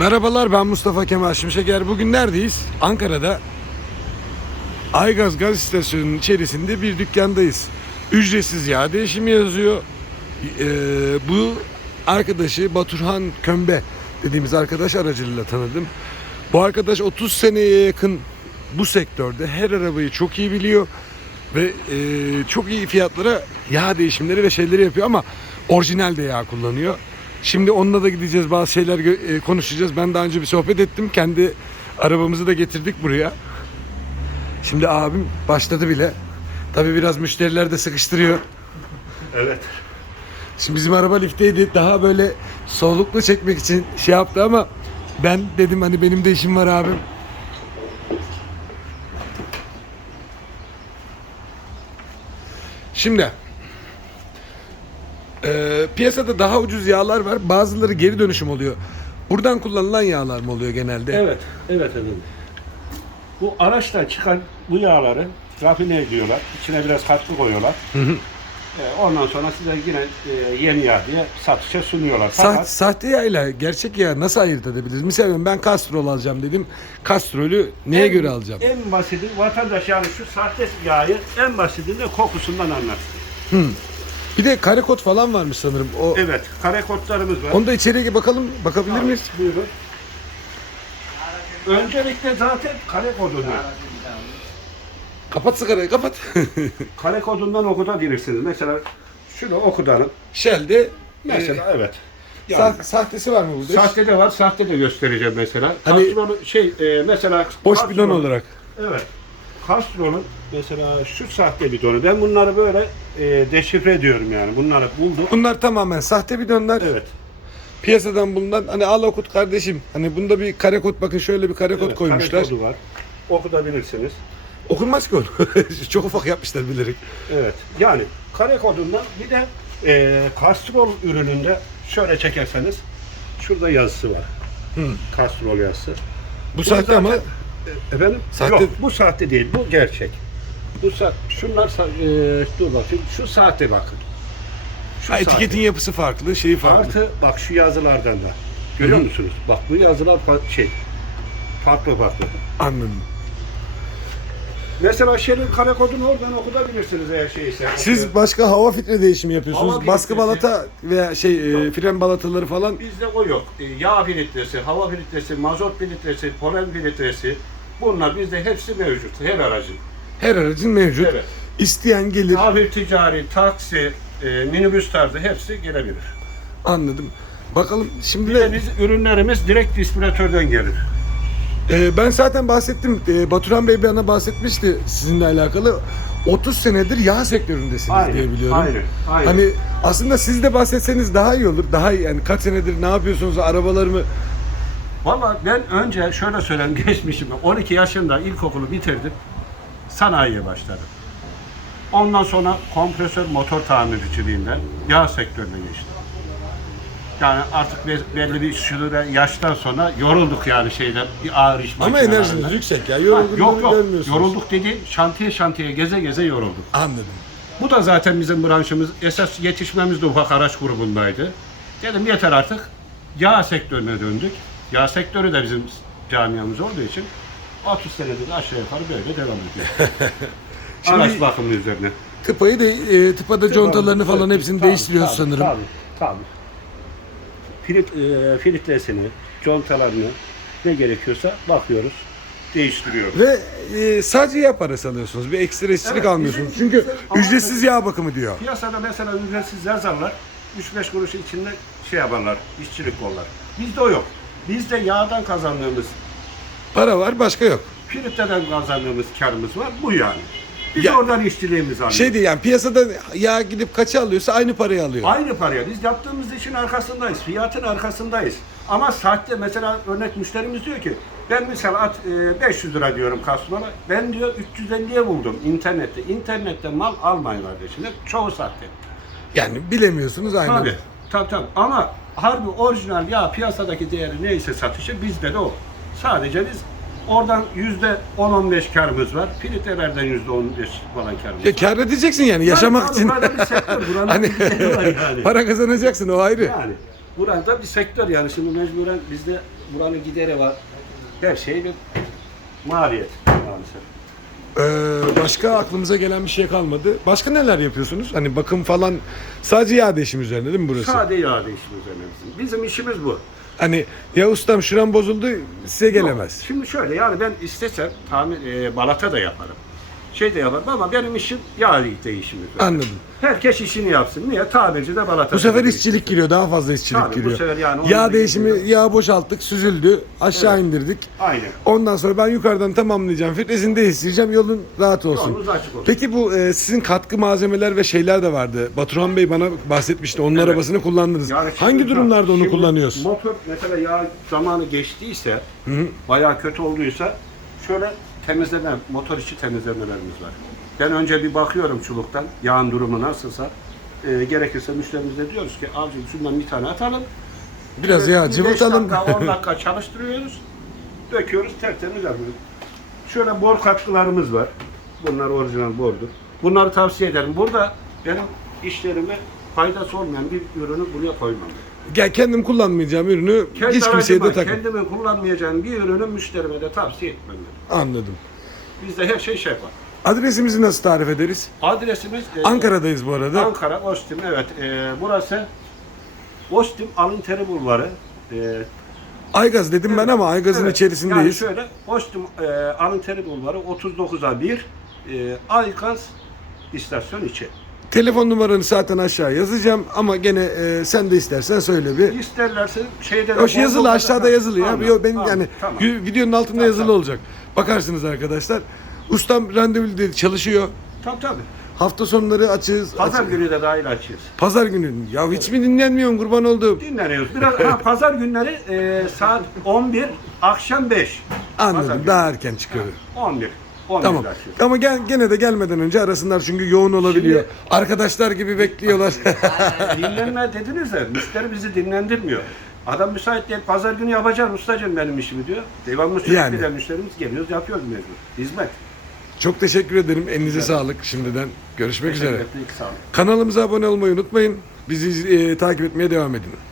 Merhabalar ben Mustafa Kemal Şimşeker. Bugün neredeyiz? Ankara'da Aygaz Gaz İstasyonu'nun içerisinde bir dükkandayız. Ücretsiz yağ değişimi yazıyor. Ee, bu arkadaşı Baturhan Kömbe dediğimiz arkadaş aracılığıyla tanıdım. Bu arkadaş 30 seneye yakın bu sektörde her arabayı çok iyi biliyor ve e, çok iyi fiyatlara yağ değişimleri ve şeyleri yapıyor ama orijinal de yağ kullanıyor. Şimdi onunla da gideceğiz bazı şeyler e, konuşacağız. Ben daha önce bir sohbet ettim. Kendi arabamızı da getirdik buraya. Şimdi abim başladı bile. Tabii biraz müşteriler de sıkıştırıyor. Evet. Şimdi bizim araba lifteydi. Daha böyle soluklu çekmek için şey yaptı ama ben dedim hani benim de işim var abim. Şimdi e, piyasada daha ucuz yağlar var. Bazıları geri dönüşüm oluyor. Buradan kullanılan yağlar mı oluyor genelde? Evet, evet efendim. Bu araçtan çıkan bu yağları rafine ediyorlar. İçine biraz katkı koyuyorlar. Ee, ondan sonra size yine e, yeni yağ diye satışa sunuyorlar. Sa- Fakat sahte yağıyla gerçek yağ nasıl ayırt edebiliriz? Mesela ben kastrol alacağım dedim. Kastrolü neye en- göre alacağım? En basiti vatandaş yani şu sahte yağı en basitinde kokusundan anlar. Bir de kare kod falan varmış sanırım. O Evet, kare kodlarımız var. Onu da içeriye bakalım, bakabilir miyiz? Buyurun. Öncelikle zaten kare kodunu. Kapat sigarayı, kapat. Kare kodundan okutabilirsiniz. Mesela şunu okutalım. Shell'de Mesela evet. e, Yani- sa- sahtesi var mı burada? Sahte de var, sahte de göstereceğim mesela. Hani- Castrol'un şey e, mesela Boş bidon olarak. Evet. Castrol'un mesela şu sahte bidonu. Ben bunları böyle e, deşifre ediyorum yani. Bunları buldum. Bunlar tamamen sahte bidonlar. Evet. Piyasadan bulunan hani al okut kardeşim. Hani bunda bir kare kod bakın şöyle bir kare kod evet, koymuşlar. Kare kodu var. Okutabilirsiniz. Okunmaz ki onu. Çok ufak yapmışlar bilerek. Evet. Yani kare kodundan bir de e, Castrol ürününde şöyle çekerseniz şurada yazısı var. Hı. Castrol yazısı. Bu sahte zaten- ama Efendim? Sahte- Yok bu sahte değil bu gerçek. Bu sa- şunlar sa- e, dur bakayım şu sahte bakın. Şu ha, sahte. etiketin yapısı farklı, şeyi farklı. Artı bak şu yazılardan da. Görüyor musunuz? Bak bu yazılar fa- şey farklı farklı. Anladım. Mesela şeyin kare kodunu oradan okutabilirsiniz eğer şeyse. Siz başka hava filtre değişimi yapıyorsunuz. Hava Baskı filtresi- balata veya şey e, fren balataları falan. Bizde o yok. E, Yağ filtresi, hava filtresi, mazot filtresi, polen filtresi bunlar bizde hepsi mevcut. Her aracın. Her aracın mevcut. Evet. İsteyen gelir. Tabir ticari, taksi, e, minibüs tarzı hepsi gelebilir. Anladım. Bakalım şimdi Bir de biz ürünlerimiz direkt distribütörden gelir. e, ben zaten bahsettim. E, Baturan Bey bana bahsetmişti sizinle alakalı. 30 senedir yağ sektöründesiniz Aynen, diye biliyorum. aynen, aynen. Hani aslında siz de bahsetseniz daha iyi olur. Daha iyi yani kaç senedir ne yapıyorsunuz arabalarımı Valla ben önce şöyle söyleyeyim geçmişimi. 12 yaşında ilkokulu bitirdim. Sanayiye başladım. Ondan sonra kompresör motor tamirciliğinden yağ sektörüne geçtim. Yani artık be- belli bir süre yaştan sonra yorulduk yani şeyler, bir ağır iş ama enerjiniz yüksek ya. Yorulduğunu Yok yok, görmüyorsunuz. yorulduk dediğim şantiye şantiye geze geze yorulduk. Anladım. Bu da zaten bizim branşımız, esas yetişmemiz de ufak araç grubundaydı. Dedim yeter artık, yağ sektörüne döndük. Yağ sektörü de bizim camiamız olduğu için 30 senedir aşağı yukarı böyle devam ediyor. Şimdi- Araç bakımı üzerine. Tıpayı da e, tıpada contalarını falan hepsini Tabii, değiştiriyoruz tabii, sanırım. Tabii, tabii. Filit, e, filtresini, contalarını ne gerekiyorsa bakıyoruz, değiştiriyoruz. Ve e, sadece yağ parası alıyorsunuz. Bir ekstra işçilik Evet, almıyorsunuz. bizim- Çünkü bizim- ücretsiz yağ bakımı diyor. Piyasada mesela ücretsiz yazarlar, 3-5 kuruş içinde şey yaparlar, işçilik kollar. Bizde o yok. Bizde yağdan kazandığımız, Para var başka yok. filtreden kazandığımız karımız var. Bu yani. Biz Ya- oradan işçiliğimizi alıyoruz. Şey değil yani piyasada yağ gidip kaça alıyorsa aynı parayı alıyor. Aynı paraya. Biz yaptığımız işin arkasındayız. Fiyatın arkasındayız. Ama sahte mesela örnek müşterimiz diyor ki ben mesela at, e, 500 lira diyorum kasmana. Ben diyor 350'ye buldum internette. İnternette mal almayın kardeşim. Çoğu sahte. Yani bilemiyorsunuz aynı. Tabii. Tabii tabii. Ama harbi orijinal ya piyasadaki değeri neyse satışı bizde de o. Sadece biz oradan yüzde 10-15 karımız var. Filtrelerden yüzde 15 falan karımız Ya var. kar edeceksin yani yaşamak tabii, için. burada bir sektör, buranın hani bir değeri var yani. para kazanacaksın o ayrı. Yani Burada bir sektör yani şimdi mecburen bizde buranın gideri var. Her şey bir maliyet maalesef. Ee, başka aklımıza gelen bir şey kalmadı. Başka neler yapıyorsunuz? Hani bakım falan sadece yağ değişimi üzerine değil mi burası? Sade yağ değişimi üzerine bizim. Bizim işimiz bu. Hani ya ustam şuram bozuldu size gelemez. Şimdi şöyle yani ben istesem tamir e, balata da yaparım. Şey de yaparım ama benim işim yağ değişimi. üzerine. Anladım. Herkes işini yapsın. Niye? Tamirci de balata. Bu sefer işçilik giriyor, daha fazla işçilik Tabii, bu giriyor. sefer yani onun yağ değişimi, giriyor. yağ boşalttık, süzüldü, aşağı Evet. indirdik. Aynen. Ondan sonra ben yukarıdan tamamlayacağım, filtresini değiştireceğim, yolun rahat olsun. Yolunuz açık olsun. Peki bu e, sizin katkı malzemeler ve şeyler de vardı. Batuhan Bey bana bahsetmişti, onun Evet. arabasını kullandınız. Yani şimdi- Hangi durumlarda onu şimdi kullanıyoruz? Motor mesela yağ zamanı geçtiyse, bayağı kötü olduysa şöyle temizleme, motor içi temizlemelerimiz var. Ben önce bir bakıyorum çuluktan, yağın durumu nasılsa. E, gerekirse müşterimize diyoruz ki abicim şundan bir tane atalım. Biraz Bir yağ beş cıvıltalım. dakika, 10 dakika çalıştırıyoruz. Döküyoruz, tertemiz yapıyoruz. Şöyle bor katkılarımız var. Bunlar orijinal bordur. Bunları tavsiye ederim. Burada benim işlerime faydası olmayan bir ürünü buraya koymam. Gel kendim kullanmayacağım ürünü Kendi hiç kimseye de aracıma, kendimin kullanmayacağım bir ürünü müşterime de tavsiye etmem. Anladım. Bizde her şey şeffaf. Adresimizi nasıl tarif ederiz? Adresimiz e, Ankara'dayız bu arada. Ankara Ostim. Evet. E, burası Ostim Alın Teri Bulvarı. E, Aygaz dedim ben ama Aygaz'ın Evet, içerisindeyiz. Yani şöyle, Ostim e, Anınteri Bulvarı 39'a 1, e, Aykaz istasyon içi. Telefon numaranı zaten aşağı yazacağım ama gene e, sen de istersen söyle bir. İsterlerse şeyde O şey yazılı aşağıda yazılı ya. Tamam, Yo, benim tamam, yani tamam. vi- videonun altında Tamam, yazılı tamam. olacak. Bakarsınız arkadaşlar. Ustam randevulu dedi çalışıyor. Tabii tabii. Hafta sonları açığız. Pazar açık- günü de dahil açıyoruz. Pazar günü. Ya hiç mi dinlenmiyorsun kurban olduğum? Dinleniyoruz. Biraz ha, pazar günleri e, saat 11, akşam 5. Pazar Anladım. günü. Daha erken çıkıyor. 11. 11 Tamam. açıyoruz. Ama gel, gene de gelmeden önce arasınlar çünkü yoğun olabiliyor. Arkadaşlar gibi bekliyorlar. Dinlenme dediniz de müşteri bizi dinlendirmiyor. Adam müsait değil, pazar günü yapacağım ustacığım benim işimi diyor. Devamlı sürekli Yani. de müşterimiz geliyoruz, yapıyoruz mecbur. Hizmet. Çok teşekkür ederim. Elinize sağlık şimdiden. Görüşmek üzere. Teşekkür ederim. Sağ olun. Kanalımıza abone olmayı unutmayın. Bizi e, takip etmeye devam edin.